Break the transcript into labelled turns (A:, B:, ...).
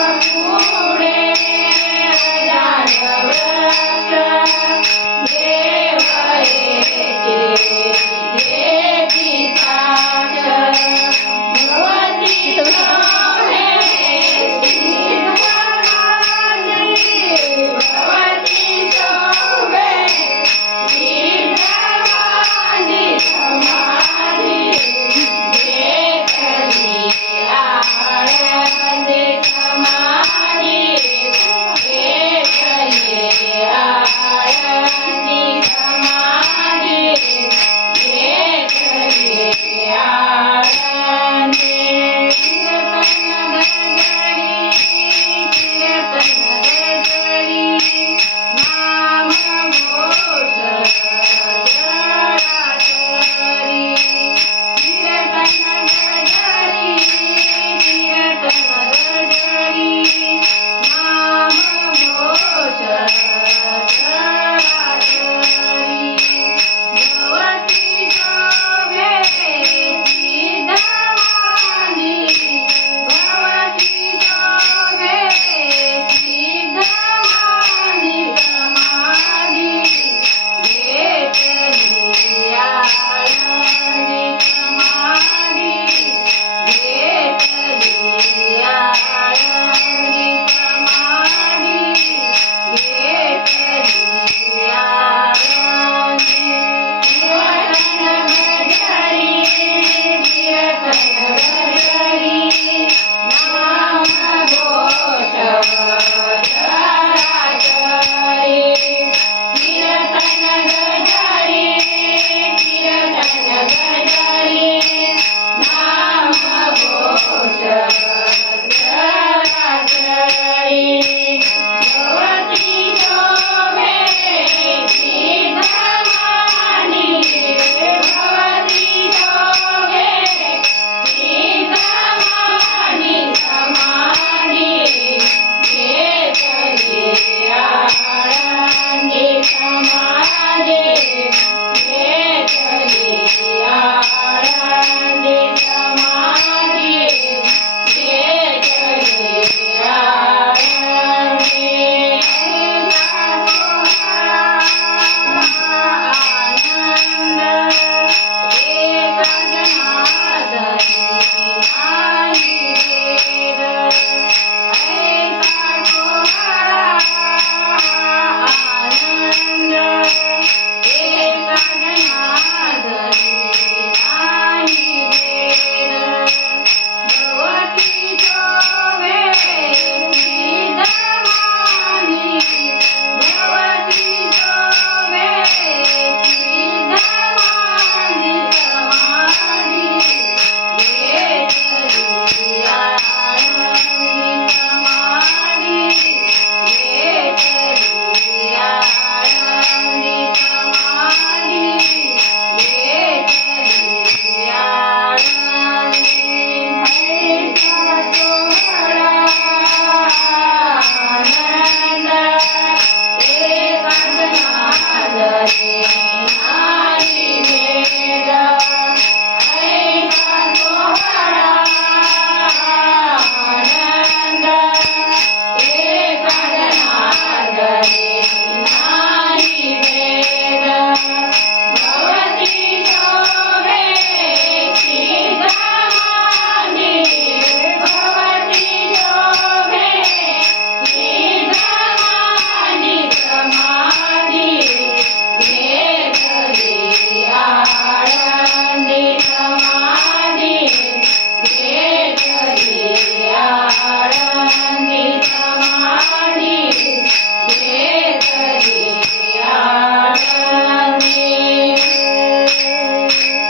A: Amore